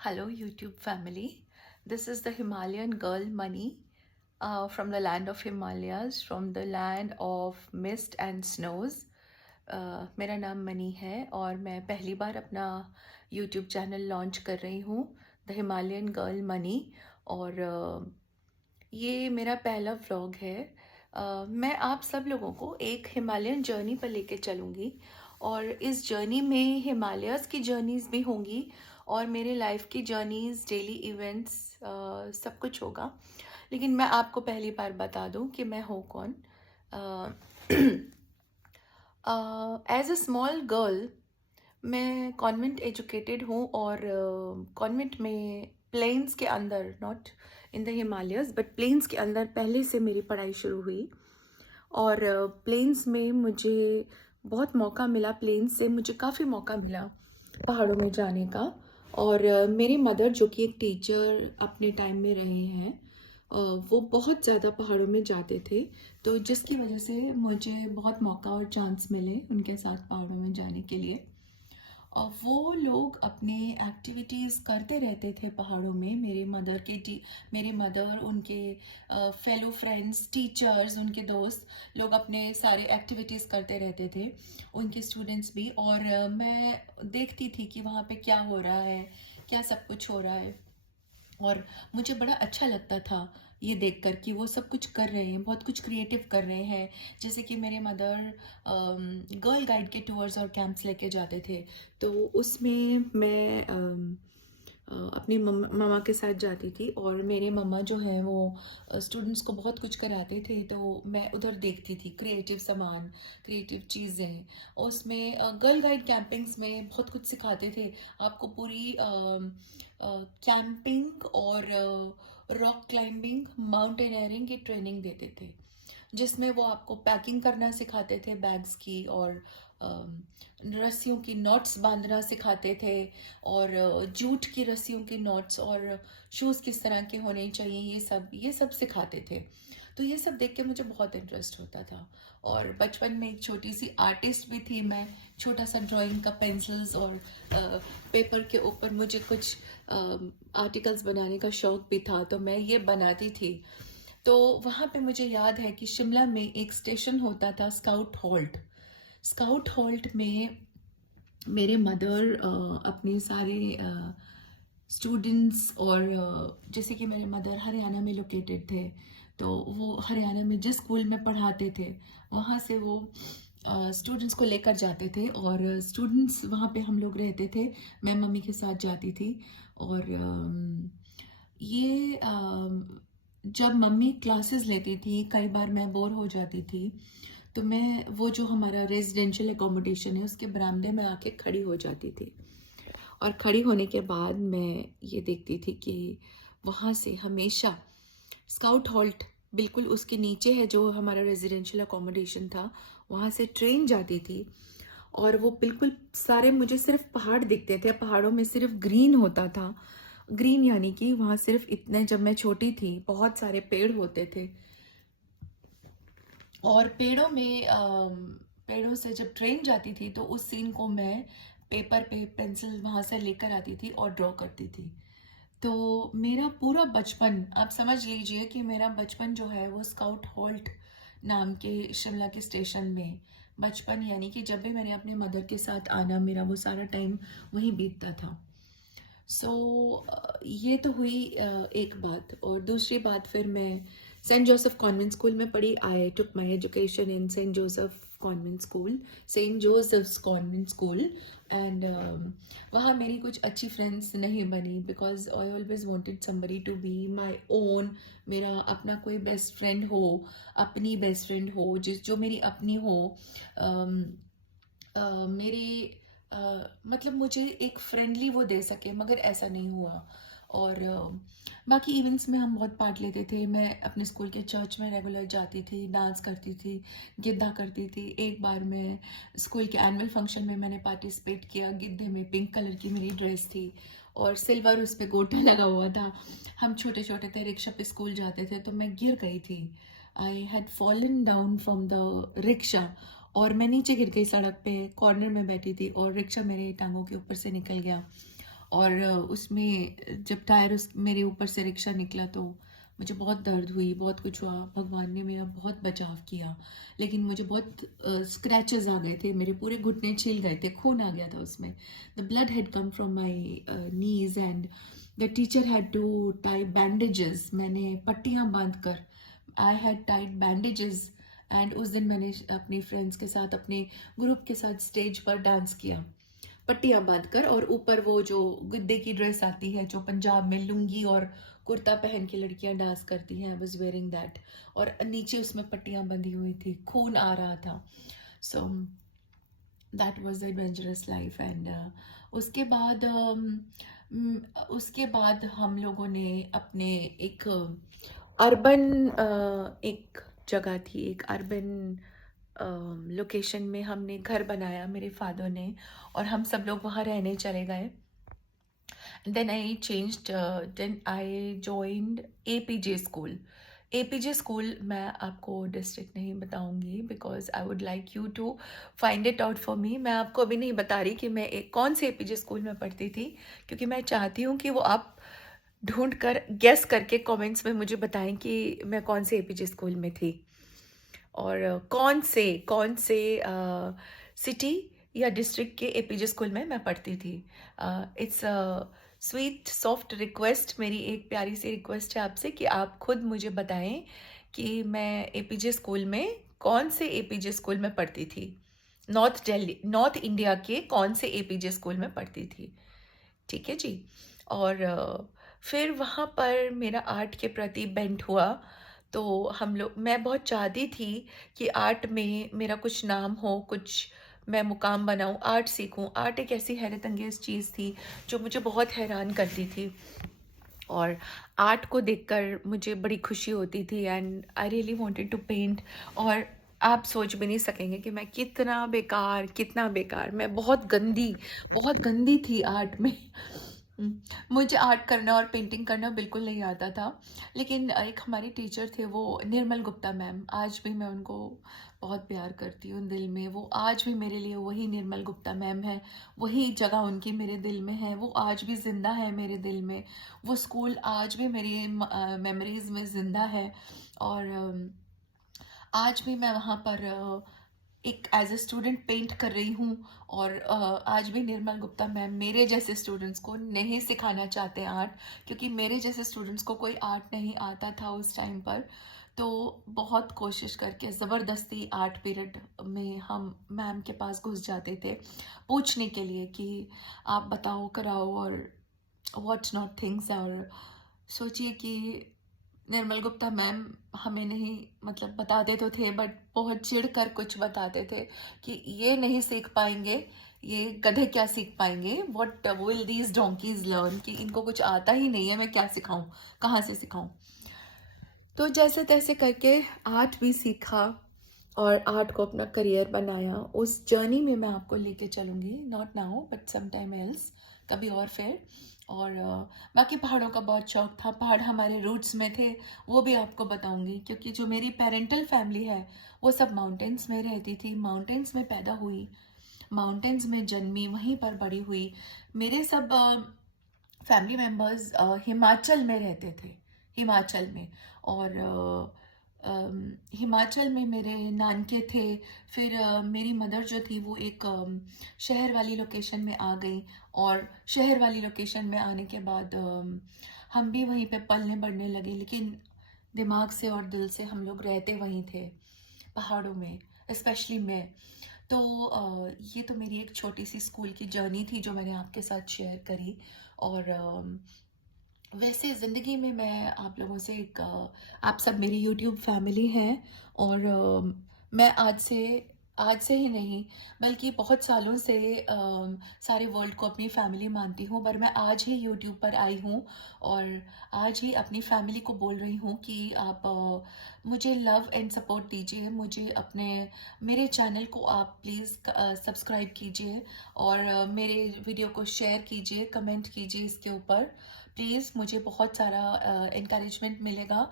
Hello, YouTube family. This is the Himalayan girl Mani from the land of Himalayas, from the land of mist and snows. मेरा नाम money है और मैं पहली बार अपना YouTube channel launch कर रही हूँ द हिमालयन गर्ल मनी और ये मेरा पहला व्लॉग है। मैं आप सब लोगों को एक हिमालयन जर्नी पर लेके चलूँगी और इस जर्नी में हिमालयस की जर्नीज़ भी होंगी और मेरे लाइफ की जर्नीज़, डेली इवेंट्स, सब कुछ होगा। लेकिन मैं आपको पहली बार बता दूं कि मैं हूँ कौन। एज अ स्मॉल गर्ल मैं कॉन्वेंट एजुकेटेड हूँ और कॉन्वेंट में प्लेन्स के अंदर, not in the Himalayas but plains के अंदर पहले से मेरी पढ़ाई शुरू हुई और प्लेन्स में मुझे बहुत मौका मिला, प्लेन्स से मुझे काफ़ी मौका मिला पहाड़ों में जाने का। और मेरे मदर जो कि एक टीचर अपने टाइम में रहे हैं, वो बहुत ज़्यादा पहाड़ों में जाते थे, तो जिसकी वजह से मुझे बहुत मौका और चांस मिले उनके साथ पहाड़ों में जाने के लिए। और वो लोग अपने एक्टिविटीज़ करते रहते थे पहाड़ों में। मेरे मदर, उनके फेलो फ्रेंड्स, टीचर्स, उनके दोस्त लोग अपने सारे एक्टिविटीज़ करते रहते थे, उनके स्टूडेंट्स भी। और मैं देखती थी कि वहाँ पे क्या हो रहा है, क्या सब कुछ हो रहा है, और मुझे बड़ा अच्छा लगता था ये देखकर कि वो सब कुछ कर रहे हैं, बहुत कुछ क्रिएटिव कर रहे हैं। जैसे कि मेरे मदर गर्ल गाइड के टूर्स और कैंप्स लेके जाते थे, तो उसमें मैं अपनी मम्मा के साथ जाती थी और मेरे मम्मा जो हैं वो स्टूडेंट्स को बहुत कुछ कराते थे, तो मैं उधर देखती थी क्रिएटिव सामान, क्रिएटिव चीज़ें। उसमें गर्ल गाइड कैंपिंग्स में बहुत कुछ सिखाते थे आपको, पूरी कैंपिंग और रॉक क्लाइंबिंग, माउंटेनियरिंग की ट्रेनिंग देते थे, जिसमें वो आपको पैकिंग करना सिखाते थे बैग्स की, और रस्सियों की नॉट्स बांधना सिखाते थे, और जूट की रस्सियों की नॉट्स, और शूज़ किस तरह के होने चाहिए, ये सब सिखाते थे। तो ये सब देख के मुझे बहुत इंटरेस्ट होता था। और बचपन में एक छोटी सी आर्टिस्ट भी थी मैं। छोटा सा ड्राइंग का पेंसिल्स और पेपर के ऊपर मुझे कुछ आर्टिकल्स बनाने का शौक भी था, तो मैं ये बनाती थी। तो वहाँ पे मुझे याद है कि शिमला में एक स्टेशन होता था, स्काउट हॉल्ट। स्काउट हॉल्ट में मेरे मदर अपने सारे स्टूडेंट्स, और जैसे कि मेरे मदर हरियाणा में लोकेटेड थे, तो वो हरियाणा में जिस स्कूल में पढ़ाते थे वहाँ से वो स्टूडेंट्स को लेकर जाते थे, और स्टूडेंट्स वहाँ पे हम लोग रहते थे। मैं मम्मी के साथ जाती थी। और ये जब मम्मी क्लासेस लेती थी, कई बार मैं बोर हो जाती थी, तो मैं वो जो हमारा रेजिडेंशियल एकोमोडेशन है उसके बरामदे में आके खड़ी हो जाती थी। और खड़ी होने के बाद मैं ये देखती थी कि वहाँ से हमेशा स्काउट हॉल्ट बिल्कुल उसके नीचे है, जो हमारा रेजिडेंशियल अकोमोडेशन था, वहाँ से ट्रेन जाती थी। और वो बिल्कुल सारे मुझे सिर्फ पहाड़ दिखते थे, पहाड़ों में सिर्फ ग्रीन होता था। ग्रीन यानी कि वहाँ सिर्फ इतने, जब मैं छोटी थी बहुत सारे पेड़ होते थे, और पेड़ों से जब ट्रेन जाती थी तो उस सीन को मैं पेपर पे पेंसिल वहाँ से लेकर आती थी और ड्रॉ करती थी। तो मेरा पूरा बचपन, आप समझ लीजिए कि मेरा बचपन जो है वो स्काउट हॉल्ट नाम के शिमला के स्टेशन में बचपन, यानी कि जब भी मैंने अपने मदर के साथ आना, मेरा वो सारा टाइम वहीं बीतता था। सो ये तो हुई एक बात। और दूसरी बात, फिर मैं सेंट जोसेफ कॉन्वेंट स्कूल में पढ़ी। I took my education in Saint Joseph convent school, Saint Joseph's convent school. And वहाँ मेरी कुछ अच्छी फ्रेंड्स नहीं बनी, because I always wanted somebody to be my own, मेरा अपना कोई बेस्ट फ्रेंड हो, अपनी बेस्ट फ्रेंड हो, जो मेरी अपनी हो। मेरी मतलब मुझे एक फ्रेंडली वो दे सके, मगर ऐसा नहीं हुआ। और बाकी इवेंट्स में हम बहुत पार्ट लेते थे। मैं अपने स्कूल के चर्च में रेगुलर जाती थी, डांस करती थी, गिद्धा करती थी। एक बार मैं स्कूल के एनुअल फंक्शन में मैंने पार्टिसिपेट किया, गिद्धे में पिंक कलर की मेरी ड्रेस थी और सिल्वर उस पर गोटा लगा हुआ था। हम छोटे छोटे थे, रिक्शा पे स्कूल जाते थे, तो मैं गिर गई थी। I had fallen down from the rickshaw, और मैं नीचे गिर गई सड़क पे, कॉर्नर में बैठी थी और रिक्शा मेरे टांगों के ऊपर से निकल गया। और उसमें जब टायर उस मेरे ऊपर से रिक्शा निकला तो मुझे बहुत दर्द हुई, बहुत कुछ हुआ। भगवान ने मेरा बहुत बचाव किया, लेकिन मुझे बहुत स्क्रैचेस आ गए थे, मेरे पूरे घुटने छिल गए थे, खून आ गया था उसमें। The blood had come from my knees and the teacher had to tie bandages. मैंने पट्टियाँ बांध कर, I had tied bandages. And उस दिन मैंने अपनी फ्रेंड्स के साथ, अपने ग्रुप के साथ स्टेज पर डांस किया पट्टियां बांधकर, और ऊपर वो जो गुद्दे की ड्रेस आती है जो पंजाब में लुंगी और कुर्ता पहन के लड़कियां डांस करती हैं, आई वाज वेयरिंग दैट, और नीचे उसमें पट्टियां बंधी हुई थी, खून आ रहा था। So that was adventurous life. And उसके बाद हम लोगों ने अपने एक अर्बन एक जगह थी, एक अर्बन लोकेशन में हमने घर बनाया मेरे फादर ने, और हम सब लोग वहाँ रहने चले गए। Then I joined APJ school. APJ school मैं आपको डिस्ट्रिक्ट नहीं बताऊंगी, because I would like you to find it out for me. मैं आपको अभी नहीं बता रही कि मैं एक कौन से APJ स्कूल में पढ़ती थी, क्योंकि मैं चाहती हूँ कि वो आप ढूंढ कर गेस करके कमेंट्स में मुझे बताएं कि मैं कौन से APJ स्कूल में थी, और कौन से सिटी या डिस्ट्रिक्ट के APJ स्कूल में मैं पढ़ती थी। इट्स स्वीट सॉफ्ट रिक्वेस्ट, मेरी एक प्यारी सी रिक्वेस्ट है आपसे कि आप खुद मुझे बताएं कि मैं APJ स्कूल में कौन से APJ स्कूल में पढ़ती थी, नॉर्थ इंडिया के कौन से APJ स्कूल में पढ़ती थी। ठीक है जी। और फिर वहाँ पर मेरा आर्ट के प्रति बेंट हुआ, तो मैं बहुत चाहती थी कि आर्ट में मेरा कुछ नाम हो, कुछ मैं मुकाम बनाऊं, आर्ट सीखूं। आर्ट एक ऐसी हैरत अंगेज चीज़ थी जो मुझे बहुत हैरान करती थी, और आर्ट को देखकर मुझे बड़ी खुशी होती थी, and I really wanted to paint. और आप सोच भी नहीं सकेंगे कि मैं कितना बेकार, मैं बहुत गंदी थी आर्ट में। मुझे आर्ट करना और पेंटिंग करना बिल्कुल नहीं आता था। लेकिन एक हमारी टीचर थे, वो निर्मल गुप्ता मैम, आज भी मैं उनको बहुत प्यार करती हूँ दिल में। वो आज भी मेरे लिए वही निर्मल गुप्ता मैम है, वही जगह उनकी मेरे दिल में है, वो आज भी जिंदा है मेरे दिल में। वो स्कूल आज भी मेरी मेमोरीज में जिंदा है, और आज भी मैं वहाँ पर एक एज ए स्टूडेंट पेंट कर रही हूँ। और आज भी निर्मल गुप्ता मैम मेरे जैसे स्टूडेंट्स को नहीं सिखाना चाहते आर्ट, क्योंकि मेरे जैसे स्टूडेंट्स को कोई आर्ट नहीं आता था उस टाइम पर। तो बहुत कोशिश करके ज़बरदस्ती आर्ट पीरियड में हम मैम के पास घुस जाते थे पूछने के लिए कि आप बताओ, कराओ, और व्हाट्स नॉट थिंग्स। और सोचिए कि निर्मल गुप्ता मैम हमें नहीं, मतलब बताते तो थे, बट बहुत चिढ़ कर कुछ बताते थे कि ये नहीं सीख पाएंगे, ये गधे क्या सीख पाएंगे, what will these donkey's learn, कि इनको कुछ आता ही नहीं है, मैं क्या सिखाऊं, कहाँ से सिखाऊं। तो जैसे तैसे करके आर्ट भी सीखा और आर्ट को अपना करियर बनाया। उस जर्नी में मैं आपको लेके चलूँगी, not now but some time else, कभी और फिर। और बाकी पहाड़ों का बहुत शौक था, पहाड़ हमारे रूट्स में थे, वो भी आपको बताऊंगी, क्योंकि जो मेरी पेरेंटल फैमिली है वो सब माउंटेन्स में रहती थी, माउंटेन्स में पैदा हुई, माउंटेन्स में जन्मी, वहीं पर बड़ी हुई। मेरे सब फैमिली मेम्बर्स हिमाचल में रहते थे, हिमाचल में। और हिमाचल में मेरे नानके थे। फिर मेरी मदर जो थी वो एक शहर वाली लोकेशन में आ गई, और शहर वाली लोकेशन में आने के बाद हम भी वहीं पे पलने बढ़ने लगे, लेकिन दिमाग से और दिल से हम लोग रहते वहीं थे, पहाड़ों में, स्पेशली मैं। तो ये तो मेरी एक छोटी सी स्कूल की जर्नी थी जो मैंने आपके साथ शेयर करी। और वैसे ज़िंदगी में मैं आप लोगों से एक आप सब मेरी यूट्यूब फैमिली हैं, और मैं आज से ही नहीं बल्कि बहुत सालों से सारे वर्ल्ड को अपनी फैमिली मानती हूँ, पर मैं आज ही यूट्यूब पर आई हूँ, और आज ही अपनी फैमिली को बोल रही हूँ कि आप मुझे लव एंड सपोर्ट दीजिए, मुझे मेरे चैनल को आप प्लीज़ सब्सक्राइब कीजिए, और मेरे वीडियो को शेयर कीजिए, कमेंट कीजिए इसके ऊपर प्लीज़ मुझे बहुत सारा encouragement मिलेगा,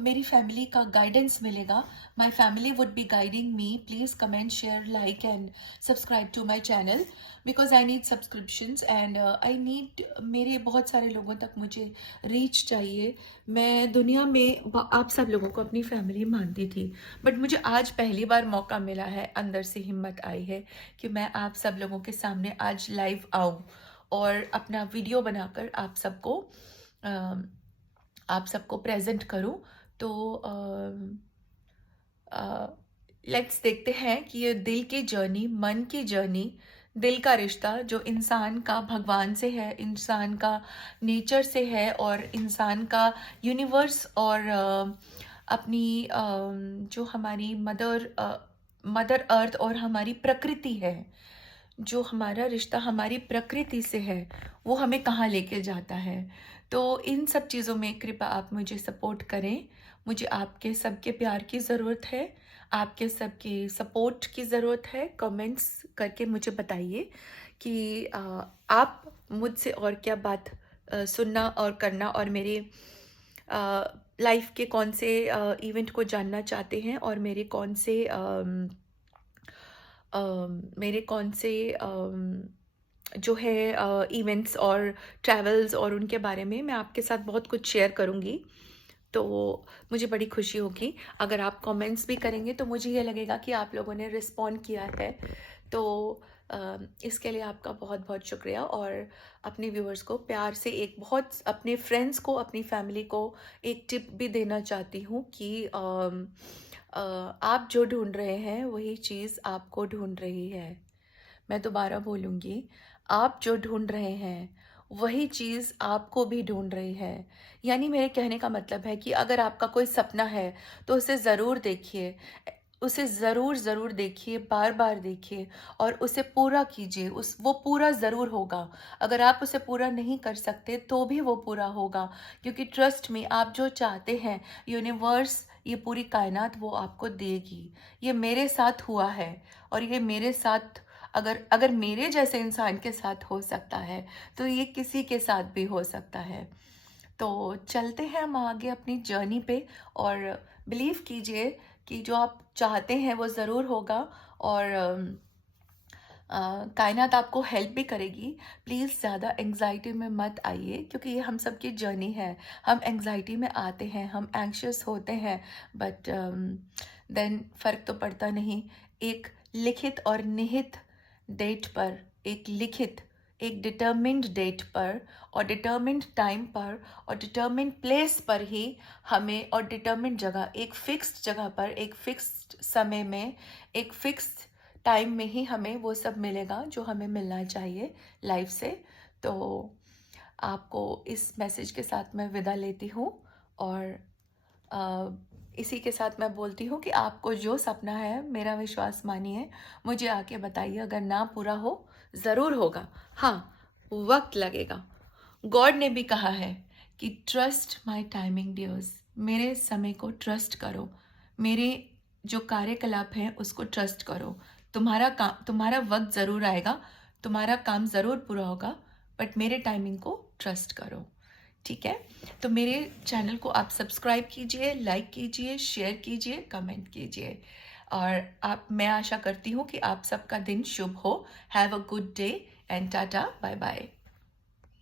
मेरी फैमिली का गाइडेंस मिलेगा. My family would be guiding me. Please comment, share, like and subscribe to my channel because I need subscriptions and I need मेरे बहुत सारे लोगों तक मुझे रीच चाहिए. मैं दुनिया में आप सब लोगों को अपनी फैमिली मानती थी, बट मुझे आज पहली बार मौका मिला है, अंदर से हिम्मत आई है कि मैं आप सब लोगों के सामने आज लाइव आऊँ और अपना वीडियो बनाकर आप सबको प्रेजेंट करूं. तो लेट्स देखते हैं कि ये दिल की जर्नी, मन की जर्नी, दिल का रिश्ता जो इंसान का भगवान से है, इंसान का नेचर से है और इंसान का यूनिवर्स और अपनी जो हमारी मदर अर्थ और हमारी प्रकृति है, जो हमारा रिश्ता हमारी प्रकृति से है, वो हमें कहाँ लेके जाता है. तो इन सब चीज़ों में कृपया आप मुझे सपोर्ट करें. मुझे आपके सबके प्यार की ज़रूरत है, आपके सबके सपोर्ट की ज़रूरत है. कमेंट्स करके मुझे बताइए कि आप मुझसे और क्या बात सुनना और करना और मेरे लाइफ के कौन से इवेंट को जानना चाहते हैं और मेरे कौन से जो है इवेंट्स और ट्रैवल्स और उनके बारे में मैं आपके साथ बहुत कुछ शेयर करूँगी. तो मुझे बड़ी खुशी होगी अगर आप कमेंट्स भी करेंगे, तो मुझे ये लगेगा कि आप लोगों ने रिस्पॉन्ड किया है. तो इसके लिए आपका बहुत बहुत शुक्रिया. और अपने व्यूअर्स को प्यार से अपने फ्रेंड्स को, अपनी फैमिली को एक टिप भी देना चाहती हूँ कि आप जो ढूंढ रहे हैं वही चीज़ आपको ढूंढ रही है. मैं दोबारा बोलूँगी, आप जो ढूंढ रहे हैं वही चीज़ आपको भी ढूंढ रही है. यानी मेरे कहने का मतलब है कि अगर आपका कोई सपना है तो उसे ज़रूर देखिए, उसे ज़रूर देखिए, बार बार देखिए और उसे पूरा कीजिए. वो पूरा ज़रूर होगा. अगर आप उसे पूरा नहीं कर सकते तो भी वो पूरा होगा, क्योंकि ट्रस्ट में आप जो चाहते हैं यूनिवर्स, ये पूरी कायनात वो आपको देगी. ये मेरे साथ हुआ है और ये मेरे साथ अगर मेरे जैसे इंसान के साथ हो सकता है तो ये किसी के साथ भी हो सकता है. तो चलते हैं हम आगे अपनी जर्नी पे और बिलीव कीजिए कि जो आप चाहते हैं वो ज़रूर होगा और कायनात आपको हेल्प भी करेगी. प्लीज़ ज़्यादा एंग्जाइटी में मत आइए, क्योंकि ये हम सब की जर्नी है. हम एंग्जाइटी में आते हैं, हम एंग्शियस होते हैं, बट देन फ़र्क तो पड़ता नहीं. एक लिखित और निहित डेट पर, एक डिटर्मिन्ड डेट पर और डिटर्मिन्ड टाइम पर और डिटर्मिन्ड प्लेस पर ही हमें, और डिटर्मिन्ड जगह, एक फिक्स्ड जगह पर, एक फिक्स्ड समय में, एक फिक्स्ड टाइम में ही हमें वो सब मिलेगा जो हमें मिलना चाहिए लाइफ से. तो आपको इस मैसेज के साथ मैं विदा लेती हूँ और इसी के साथ मैं बोलती हूँ कि आपको जो सपना है, मेरा विश्वास मानिए, मुझे आके बताइए. अगर ना पूरा हो, ज़रूर होगा. हाँ, वक्त लगेगा. गॉड ने भी कहा है कि ट्रस्ट माय टाइमिंग डियर्स. मेरे समय को ट्रस्ट करो, मेरे जो कार्यकलाप हैं उसको ट्रस्ट करो. तुम्हारा वक्त ज़रूर आएगा, तुम्हारा काम ज़रूर पूरा होगा, बट मेरे टाइमिंग को ट्रस्ट करो. ठीक है? तो मेरे चैनल को आप सब्सक्राइब कीजिए, लाइक कीजिए, शेयर कीजिए, कमेंट कीजिए और मैं आशा करती हूँ कि आप सबका दिन शुभ हो. Have a good day and tata, bye bye.